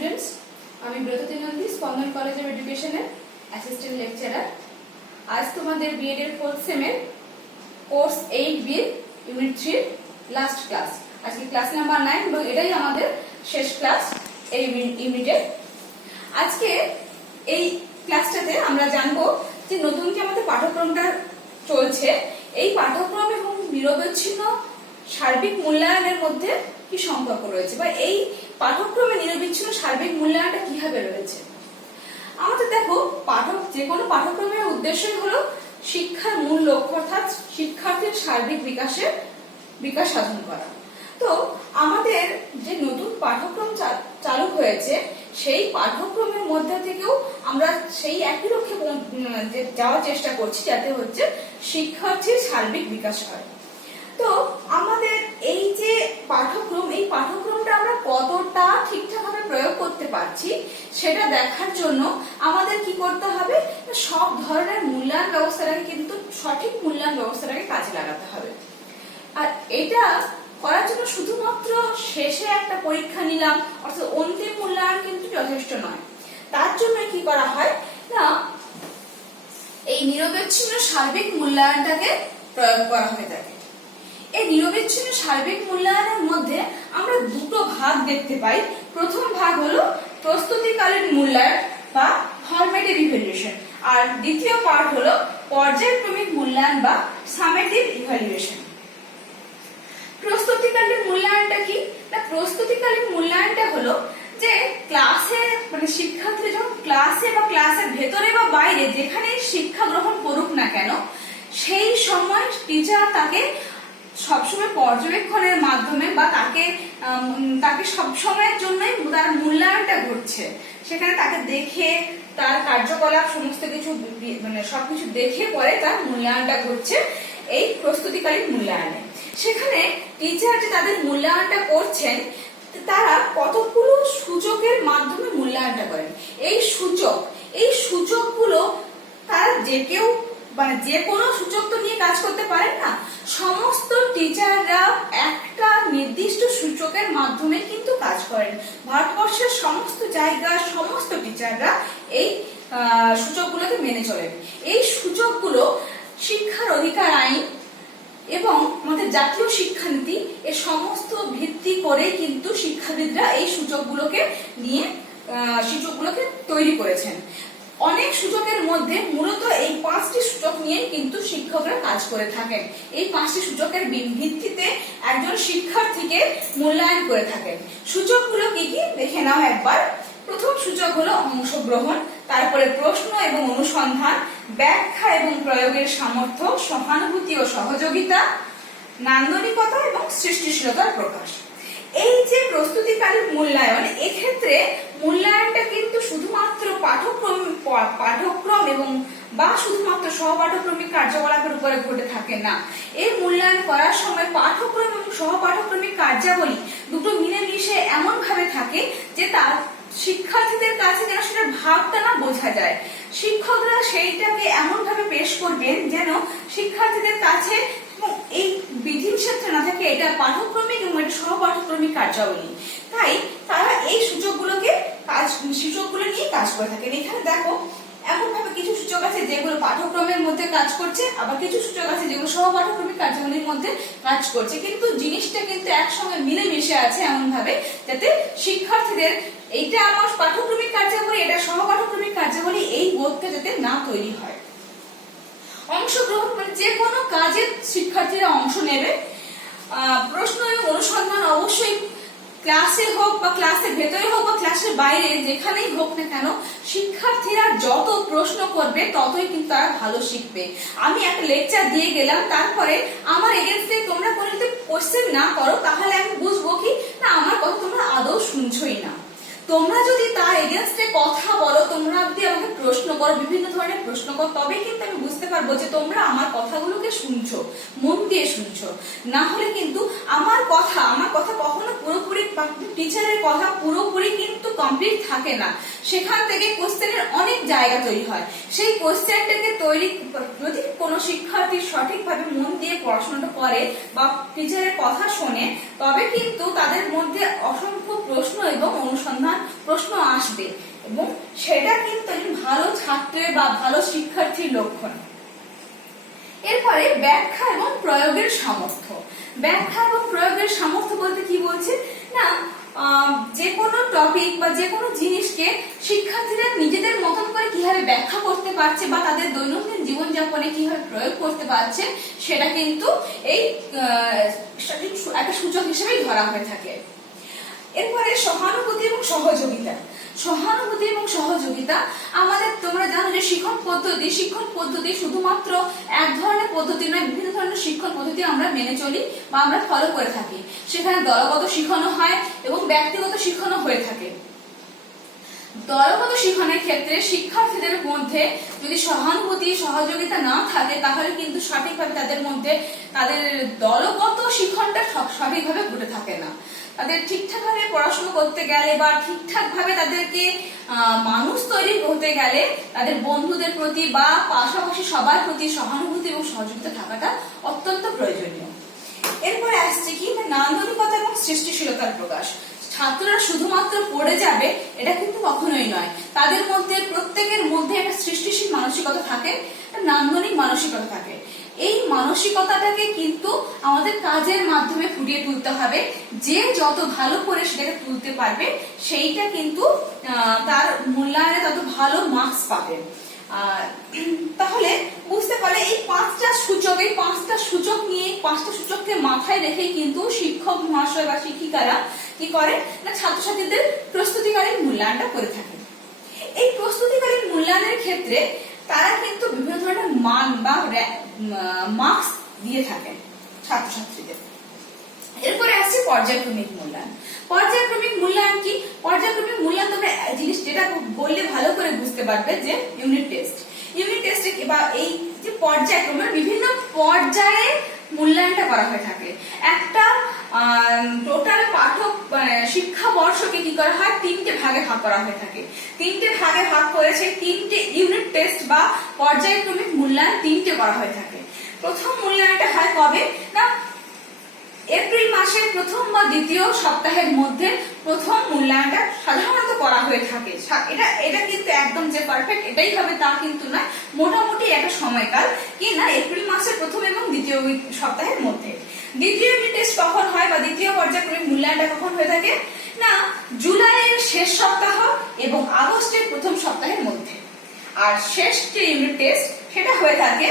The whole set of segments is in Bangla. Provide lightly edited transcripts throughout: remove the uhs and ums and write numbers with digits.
স্টুডেন্টস, আমি ব্রততী নন্দী, স্পন্দন কলেজ অফ এডুকেশনের অ্যাসিস্ট্যান্ট লেকচারার। আজ তোমাদের বিএড এর 4th সেমের course 8B unit 3 last class. আজকে ক্লাস নাম্বার 9 এবং এটাই আমাদের শেষ ক্লাস এই ইউনিটের। আজকে এই ক্লাসটাতে আমরা জানবো যে নতুন যে আমাদের পাঠ্যক্রমটা চলছে, এই পাঠ্যক্রম এবং নিরবচ্ছিন্ন সার্বিক মূল্যায়নের মধ্যে কি সম্পর্ক রয়েছে, বা এই পাঠ্যক্রমে নিরবিচ্ছিন্ন সার্বিক মূল্যায়নটা কিভাবে রয়েছে। আমাদের দেখো, যে কোনো পাঠ্যক্রমের উদ্দেশ্যই হলো শিক্ষার মূল লক্ষ্য অর্থাৎ শিক্ষার্থীর সার্বিক বিকাশ সাধন করা। তো আমাদের যে নতুন পাঠ্যক্রম চালু হয়েছে, সেই পাঠ্যক্রমের মধ্যে থেকেও আমরা সেই একই লক্ষ্যে যাওয়ার চেষ্টা করছি, যাতে হচ্ছে শিক্ষার্থীর সার্বিক বিকাশ হয়। তো আমাদের এই যে পাঠ্যক্রম, এই পাঠ্যক্রমটা আমরা কতটা ঠিকঠাক ভাবে প্রয়োগ করতে পারছি সেটা দেখার জন্য আমাদের কি করতে হবে, সব ধরনের মূল্যায়ন ব্যবস্থাটাকে কিন্তু সঠিক মূল্যায়ন ব্যবস্থাটাকে কাজে লাগাতে হবে। আর এটা করার জন্য শুধুমাত্র শেষে একটা পরীক্ষা নিলাম অর্থাৎ অন্তিম মূল্যায়ন কিন্তু যথেষ্ট নয়। তার জন্য কি করা হয় না, এই নিরবচ্ছিন্ন সার্বিক মূল্যায়নটাকে প্রয়োগ করা হয়ে থাকে। এই নিরবচ্ছিন্ন সার্বিক মূল্যায়নের মধ্যে আমরা দুটো ভাগ দেখতে পাই। প্রথম ভাগ হলো প্রস্তুতিকালীন মূল্যায়ন বা ফরমেটিভ ইভ্যালুয়েশন, আর দ্বিতীয় পার্ট হলো পর্যায়ক্রমিক মূল্যায়ন বা সামেটিভ ইভ্যালুয়েশন। প্রস্তুতিকালীন মূল্যায়নটা কি না, প্রস্তুতিকালীন মূল্যায়নটা হলো যে ক্লাসে শিক্ষার্থী যখন ক্লাসে বা ক্লাসের ভেতরে বা বাইরে যেখানেই শিক্ষা গ্রহণ করুক না কেন, সেই সময় টিচার তাকে সবসময় পর্যবেক্ষণের মাধ্যমে বা তাকে সবসময়ের জন্যই তার মূল্যায়নটা ঘটছে। সেখানে তাকে দেখে তার কার্যকলাপ সমস্ত কিছু সবকিছু দেখে পরে তার মূল্যায়নটা ঘটছে এই প্রস্তুতিকালীন মূল্যায়নে। সেখানে টিচার যে তাদের মূল্যায়নটা করছেন, তারা কতগুলো সূচকের মাধ্যমে মূল্যায়নটা করেন। এই সূচকগুলো তারা যে কোনো সূচক তো নিয়ে কাজ করতে পারেন না। সমস্ত টিচাররা একটা নির্দিষ্ট সূচকের মাধ্যমে কিন্তু কাজ করেন। ভারতবর্ষের সমস্ত জায়গার সমস্ত টিচাররা এই সূচকগুলোকে মেনে চলেন। এই সূচকগুলো শিক্ষার অধিকার আইন এবং আমাদের জাতীয় শিক্ষানীতি এর সমস্ত ভিত্তি করে কিন্তু শিক্ষাবিদরা এই সূচকগুলোকে তৈরি করেছেন। অনেক সূচকের মধ্যে মূলত এই 5টি সূচক নিয়ে কিন্তু শিক্ষকরা কাজ করে থাকেন। এই 5টি সূচকের ভিত্তিতে একজন শিক্ষার্থীকে মূল্যায়ন করে থাকেন। সূচকগুলো কি কি দেখে নাও একবার। প্রথম সূচক হলো অংশগ্রহণ, তারপরে প্রশ্ন এবং অনুসন্ধান, ব্যাখ্যা এবং প্রয়োগের সামর্থ্য, সহানুভূতি ও সহযোগিতা, নান্দনিকতা এবং সৃষ্টিশীলতার প্রকাশ। এই যে প্রস্তুতিকালীন মূল্যায়ন, এক্ষেত্রে মূল্যায়নটা কিন্তু শুধুমাত্র পাঠ্যক্রম এবং বা শুধুমাত্র সহপাঠক্রমিক কার্যকলাপের উপরে ঘটে থাকে না। এই মূল্যায়ন করার সময় পাঠ্যক্রম এবং সহপাঠক্রমিক কার্যাবলী দুটো মিলেমিশে এমন ভাবে থাকে যে তার শিক্ষার্থীদের কাছে যেন সেটার ভাবটা না বোঝা যায়। শিক্ষকরা সেইটাকে এমন ভাবে পেশ করবেন যেন শিক্ষার্থীদের কাছে এই বিধিনিষেধ না থাকে এটা পাঠ্যক্রমিক এবং এটা সহপাঠক্রমিক কার্যাবলী। তাই তারা এই সূচকগুলো নিয়ে কাজ করে থাকেন। এখানে দেখো, এমন ভাবে কিছু সূচক আছে যেগুলো পাঠ্যক্রমের মধ্যে কাজ করছে, আবার কিছু সূচক আছে যেগুলো সহপাঠক্রমিক কার্যাবলীর মধ্যে কাজ করছে, কিন্তু জিনিসটা কিন্তু একসঙ্গে মিলেমিশে আছে এমন ভাবে যাতে শিক্ষার্থীদের এইটা আমার পাঠ্যক্রমিক কার্যাবলী, এটা সহপাঠক্রমিক কার্যাবলী, এই বোধটা যাতে না তৈরি হয়। অংশগ্রহণ যে কোনো কাজে শিক্ষার্থীরা অংশ নেবে। প্রশ্ন এবং অনুসন্ধান অবশ্যই ক্লাসে হোক বা ক্লাসের ভেতরে হোক বা ক্লাসের বাইরে যেখানেই হোক না কেন, শিক্ষার্থীরা যত প্রশ্ন করবে ততই কিন্তু তারা ভালো শিখবে। আমি একটা লেকচার দিয়ে গেলাম, তারপরে আমার এগেইনস্টে তোমরা কোনো যদি কোশ্চেন না করো, তাহলে আমি বুঝবো কি না আমার কথা তোমরা আদৌ শুনছোই না। তোমরা যদি তার এগেইনস্টে কথা বলো, তোমরা যদি আমাকে প্রশ্ন করো, বিভিন্ন ধরনের প্রশ্ন করো, তবে কিন্তু আমি বুঝতে পারবো যে তোমরা আমার কথাগুলোকে শুনছো, মন দিয়ে শুনছো। না হলে কিন্তু আমার কথা কখনো পুরোপুরি, টিচারের কথা পুরোপুরি কিন্তু কমপ্লিট থাকে না। সেখান থেকে কোশ্চেনের অনেক জায়গা তৈরি হয়। সেই কোশ্চেনটাকে যদি কোনো শিক্ষার্থী সঠিকভাবে মন দিয়ে পড়াশোনাটা করে বা টিচারের কথা শোনে, তবে কিন্তু তাদের মধ্যে অসংখ্য প্রশ্ন এবং আসবে, এবং সেটা কিন্তু একজন ভালো ছাত্রের বা ভালো শিক্ষার্থীর লক্ষণ। এরপরে ব্যাখ্যা এবং প্রয়োগের সামর্থ্য। ব্যাখ্যা এবং প্রয়োগের সামর্থ্য বলতে কি বলছে না, যে কোনো টপিক বা যে কোনো জিনিসকে শিক্ষার্থীরা নিজেদের মতন করে কিভাবে ব্যাখ্যা করতে পারছে বা তাদের দৈনন্দিন জীবনযাপনে কিভাবে প্রয়োগ করতে পারছে, সেটা কিন্তু এই একটা সূচক হিসেবেই ধরা হয়ে থাকে। এরপরে সহানুভূতি এবং সহযোগিতা। সহানুভূতি এবং সহযোগিতা, আমাদের তোমরা জানো যে শিক্ষণ পদ্ধতি শুধুমাত্র এক ধরনের পদ্ধতি নয়, বিভিন্ন ধরনের শিক্ষণ পদ্ধতি আমরা মেনে চলি বা আমরা ফলো করে থাকি। সেখানে দলগত শিক্ষণও হয় এবং ব্যক্তিগত শিক্ষণও হয়ে থাকে। দলগত শিক্ষণের ক্ষেত্রে শিক্ষার্থীদের মধ্যে যদি সহানুভূতি সহযোগিতা না থাকে, তাহলে কিন্তু সঠিকভাবে তাদের মধ্যে তাদের দলগত শিক্ষণটা সঠিকভাবে ঘটে থাকে না। তাদের ঠিকঠাক ভাবে পড়াশোনা করতে গেলে বা ঠিকঠাক ভাবে তাদেরকে মানুষ তৈরি করতে গেলে তাদের বন্ধুদের প্রতি বা পাশাপাশি সবার প্রতি সহানুভূতি এবং সহযোগিতা থাকাটা অত্যন্ত প্রয়োজনীয়। এরপরে আসছে কি নান্দনিকতা এবং সৃষ্টিশীলতার প্রকাশ। ছাত্ররা শুধুমাত্র পড়ে যাবে এটা কিন্তু কখনোই নয়, তাদের মধ্যে প্রত্যেকের মধ্যে একটা সৃষ্টিশীল মানসিকতা থাকে, নান্দনিক মানসিকতা থাকে। এই মানসিকতাটাকে কিন্তু আমাদের কাজের মাধ্যমে ফুটিয়ে তুলতে হবে। যে যত ভালো করে সেটাকে তুলতে পারবে, সেইটা কিন্তু তার মূল্যায়নে তত ভালো মার্কস পাবে। তাহলে বুঝতে পারে এই পাঁচটা সূচক নিয়ে, পাঁচটা সূচককে মাথায় রেখে কিন্তু শিক্ষক মহাশয় বা শিক্ষিকারা কি করে না, ছাত্রছাত্রীদের প্রস্তুতিকালীন মূল্যায়নটা করে থাকে। এই প্রস্তুতিকালীন মূল্যায়নের ক্ষেত্রে তারা কিন্তু বিভিন্ন ধরনের মান বা মার্কস দিয়ে থাকেন ছাত্রছাত্রীদের। এরপরে আসছে পর্যায়ক্রমিক মূল্যায়ন। পর্যায়ক্রমিক মূল্যায়ন কি? পর্যায়ক্রমিক মূল্যায়ন তোমরা জিনিস যেটা বললে ভালো করে বুঝতে পারবে যে ইউনিট টেস্টে বা এই যে পর্যায়ক্রমে বিভিন্ন পর্যায়ে মূল্যায়নটা করা হয়ে থাকে। একটা টোটাল পাঠক শিক্ষাবর্ষকে কি করা হয়, তিনটে ভাগে ভাগ করা হয়ে থাকে। তিনটে ভাগে ভাগ করে সেই তিনটে ইউনিট টেস্ট বা পর্যায়ক্রমিক মূল্যায়ন তিনটে করা হয়ে থাকে। প্রথম মূল্যায়নটা হয় কবে না, এপ্রিল মাসের প্রথম বা দ্বিতীয় সপ্তাহের মধ্যে প্রথম মূল্যায়নটা সাধারণত করা হয়ে থাকে। এটা কিন্তু একদম যে পারফেক্ট এটাই হবে তা কিন্তু না, মোটামুটি একটা সময়কাল কি না, এপ্রিল মাসের প্রথম এবং দ্বিতীয় সপ্তাহের মধ্যে। দ্বিতীয় ইউনিট টেস্ট কখন হয় বা দ্বিতীয় পর্যায়ক্রমিক মূল্যায়নটা কখন হয়ে থাকে না, জুলাইয়ের শেষ সপ্তাহ এবং আগস্টের প্রথম সপ্তাহের মধ্যে। আর শেষ যে ইউনিট টেস্ট সেটা হয়ে থাকে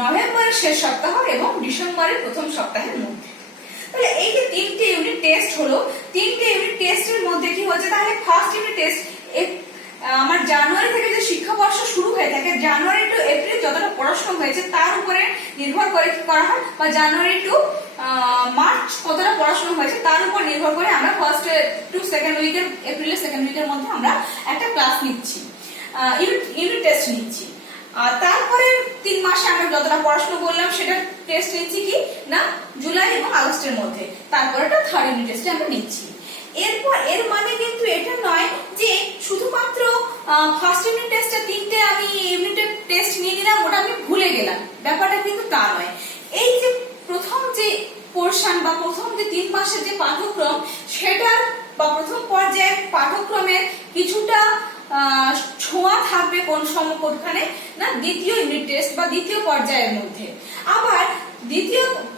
নভেম্বরের শেষ সপ্তাহ এবং ডিসেম্বরের প্রথম সপ্তাহের মধ্যে। তাহলে এই যে তিনটে ইউনিট টেস্ট হলো, তিনটে ইউনিট টেস্টের মধ্যে কি হচ্ছে, তাহলে ফার্স্ট ইউনিট টেস্ট আমার জানুয়ারি থেকে যে শিক্ষাবর্ষ শুরু হয়ে থাকে, জানুয়ারি টু এপ্রিল যতটা পড়াশোনা হয়েছে তার উপরে নির্ভর করে কি করা হয়, বা জানুয়ারি টু মার্চ কতটা পড়াশোনা হয়েছে তার উপর নির্ভর করে আমরা ফার্স্ট টু সেকেন্ড উইকের, এপ্রিলের সেকেন্ড উইকের মধ্যে আমরা একটা ক্লাস নিচ্ছি, ইউনিট টেস্ট নিচ্ছি। আর তারপরে 3 মাসে আমরা যতটা পড়াশোনা করলাম সেটা টেস্ট নিচ্ছি কি না, জুলাই এবং আগস্টের মধ্যে। তারপরে একটা থার্ড ইউনিট টেস্ট আমরা নিচ্ছি। এরপর এর মানে কিন্তু এটা নয় যে শুধুমাত্র ফার্স্ট ইউনিট টেস্টে তিনটে আমি ইউনিটের টেস্ট নিয়ে নিলাম, ওটা আমি ভুলে গেলাম, ব্যাপারটা কিন্তু তা নয়। এই যে প্রথম যে পোরশন বা প্রথম যে 3 মাসের যে পাঠ্যক্রম, সেটার বা প্রথম পর্যায়ের পাঠ্যক্রমের কিছুটা ছোঁয়া থাকবে কোনখানে না, দ্বিতীয় ইউনিট টেস্ট বা দ্বিতীয় পর্যায়ের মধ্যে। আবার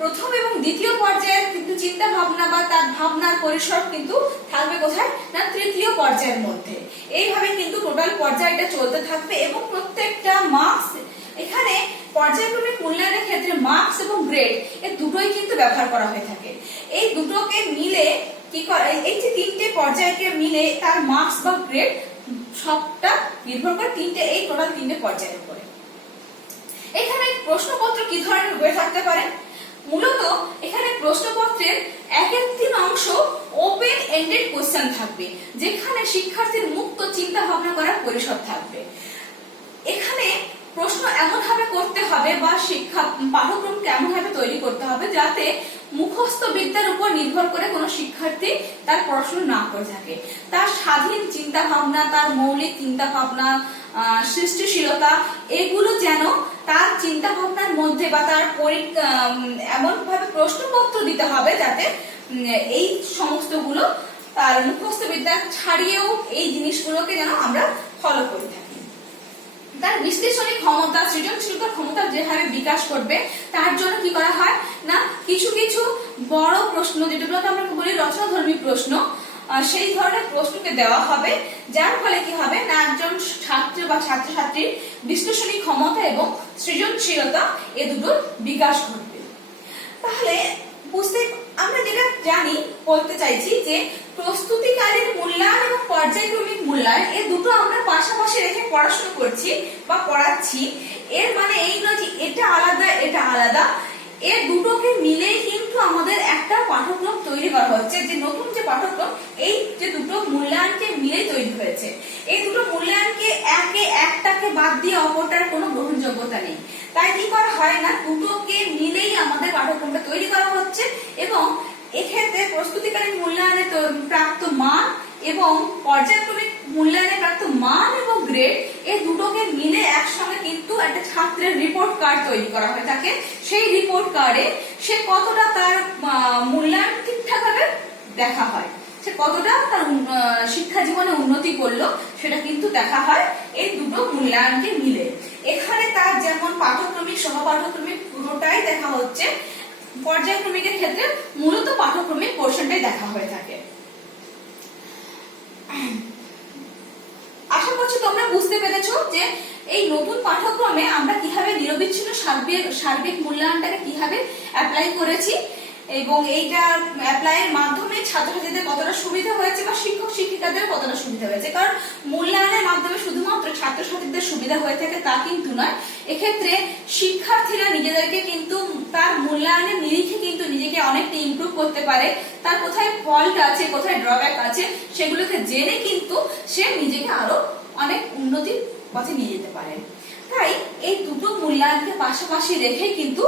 প্রথম এবং দ্বিতীয় পর্যায়ের কিন্তু চিন্তা ভাবনা বা তার ভাবনার পরিসর কিন্তু থাকবে কোথায় না, তৃতীয় পর্যায়ের মধ্যে। এইভাবে কিন্তু টোটাল পর্যায়টা চলতে থাকবে এবং প্রত্যেকটা মার্কস, এখানে পর্যায়ক্রমিক মূল্যায়নের ক্ষেত্রে মার্কস এবং গ্রেড এই দুটোই কিন্তু ব্যবহার করা হয়ে থাকে। এই দুটোকে মিলে কি করে, এই যে তিনটে পর্যায়কে মিলে তার মার্কস বা গ্রেড সবটা নির্ভর করে এই টোটাল তিনটে পর্যায়ের উপরে। এখানে প্রশ্নপত্র কি ধরনের হয়ে থাকতে পারে, মূলত এখানে প্রশ্নপত্রের 1-3 অংশ ওপেন এন্ডেড কোশ্চেন থাকবে, যেখানে শিক্ষার্থীর মুক্ত চিন্তা ভাবনা করার পরিসর থাকবে। এখানে প্রশ্ন এমন ভাবে করতে হবে বা পাঠ্যক্রমকে এমন ভাবে তৈরি করতে হবে যাতে মুখস্থ বিদ্যার উপর নির্ভর করে কোনো শিক্ষার্থী তার পড়াশোনা না করে থাকে। তার স্বাধীন চিন্তা ভাবনা, তার মৌলিক চিন্তা ভাবনা, সৃষ্টিশীলতা, এগুলো যেন তার চিন্তা ভাবনার মধ্যে বা তার এমন ভাবে প্রশ্নপত্র দিতে হবে যাতে এই সমস্ত গুলো তার মুখস্থ বিদ্যা ছাড়িয়েও এই জিনিসগুলোকে যেন আমরা ফলো করে থাকি। তার বিশ্লেষণী ক্ষমতা, সৃজনশীলতার ক্ষমতা যেভাবে বিকাশ করবে তার জন্য কি করা হয় না, কিছু কিছু বড় প্রশ্ন, যেগুলোকে আমরা বলি রচনাধর্মী প্রশ্ন, সেই ধরনের প্রশ্নকে দেওয়া হবে, যার ফলে কি হবে না একজন ছাত্র বা ছাত্রছাত্রীর বিশ্লেষণী ক্ষমতা এবং সৃজনশীলতা এ দুটোর বিকাশ ঘটবে। তাহলে আমরা যেটা জানি, বলতে চাইছি যে প্রস্তুতিকালীন মূল্যায়ন এবং পর্যায়ক্রমিক মূল্যায়ন এই দুটো আমরা পাশাপাশি রেখে পড়াশোনা করছি বা পড়াচ্ছি। এর মানে এই নয় যে এটা আলাদা এটা আলাদা, এর দুটোকে মিলেই কিন্তু আমাদের একটা পাঠ্যক্রম তৈরি করা হচ্ছে। যে নতুন যে পাঠ্যক্রম, এই যে দুটো মূল্যায়নকে মিলে তৈরি হয়েছে, এই দুটো মূল্যায়নকে একটাকে বাদ দিয়ে অপরটার কোনো গ্রহণযোগ্যতা নেই। তাই কি করা হয় না, দুটোকে মিলেই আমাদের পাঠ্যক্রমটা তৈরি করা হচ্ছে এবং এক্ষেত্রে প্রস্তুতিকালীন মূল্যায়নে প্রাপ্ত মান এবং পর্যায়ক্রমিক মূল্যায়নে প্রাপ্ত মান এবং গ্রেড এই দুটোকে মিলে একসঙ্গে কিন্তু একটা ছাত্রের রিপোর্ট কার্ড তৈরি করা হয়ে থাকে। সেই রিপোর্ট কার্ডে সে কতটা তার মূল্যায়ন ঠিকঠাকভাবে দেখা হয়, সে কতটা তার শিক্ষা জীবনে উন্নতি করলো সেটা কিন্তু দেখা হয় এই দুটো মূল্যায়নকে মিলে। এখানে তার যেমন পাঠ্যক্রমিক সহপাঠ্যক্রমিক পুরোটাই দেখা হচ্ছে, পর্যায়ক্রমিকের ক্ষেত্রে মূলত পাঠ্যক্রমিক পোর্শনটাই দেখা হয়ে থাকে। আশা করছি তোমরা বুঝতে পেরেছো যে এই নতুন পাঠ্যক্রমে আমরা কিভাবে নিরবিচ্ছিন্ন সার্বিক মূল্যায়নটাকে কিভাবে অ্যাপ্লাই করেছি এবং এইটা অ্যাপ্লাইয়ের মাধ্যমে ছাত্রছাত্রীদের কতটা সুবিধা হয়েছে বা শিক্ষক শিক্ষিকাদের কতটা সুবিধা হয়েছে। কারণ মূল্যায়নের মাধ্যমে শুধুমাত্র ছাত্রছাত্রীদের সুবিধা হয়ে থাকে তা কিন্তু নয়, এক্ষেত্রে শিক্ষার্থীরা নিজেদেরকে কিন্তু তার মূল্যায়নের নিরিখে কিন্তু নিজেকে অনেকটা ইমপ্রুভ করতে পারে। তার কোথায় ফল্ট আছে, কোথায় ড্রব্যাক আছে, সেগুলোকে জেনে কিন্তু সে নিজেকে আরো অনেক উন্নতির পথে নিয়ে যেতে পারে। তাই এই দুটো মূল্যায়নকে পাশাপাশি রেখে কিন্তু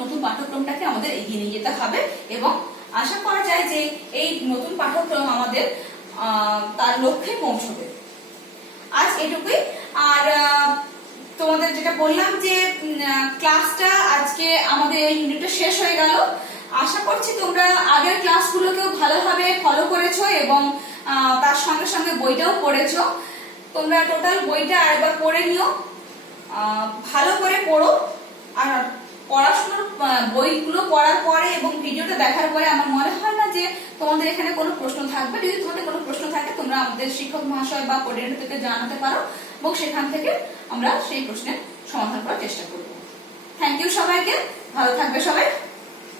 নতুন পাঠ্যক্রমটাকে আমাদের এগিয়ে নিয়ে যেতে হবে এবং আশা করা যায় যে এই নতুন পাঠ্যক্রম আমাদের তার লক্ষ্যে পৌঁছবে। আজ এটুকুই। আর তোমাদের যেটা বললাম যে ক্লাসটা আজকে আমাদের এই ইউনিটটা শেষ হয়ে গেল। আশা করছি তোমরা আগের ক্লাসগুলোকেও ভালোভাবে ফলো করেছো এবং তার সঙ্গে সঙ্গে বইটাও পড়েছো। তোমরা টোটাল বইটা আরেকবার পড়ে নিও, ভালো করে পড়ো। আর পড়াশোনার বইগুলো পড়ার পরে এবং ভিডিওটা দেখার পরে আমার মনে হয় না যে তোমাদের এখানে কোনো প্রশ্ন থাকবে। যদি তোমাদের কোনো প্রশ্ন থাকে তোমরা আমাদের শিক্ষক মহাশয় বা কোঅর্ডিনেটর থেকে জানাতে পারো এবং সেখান থেকে আমরা সেই প্রশ্নের সমাধান করার চেষ্টা করব। থ্যাংক ইউ সবাইকে, ভালো থাকবে সবাই।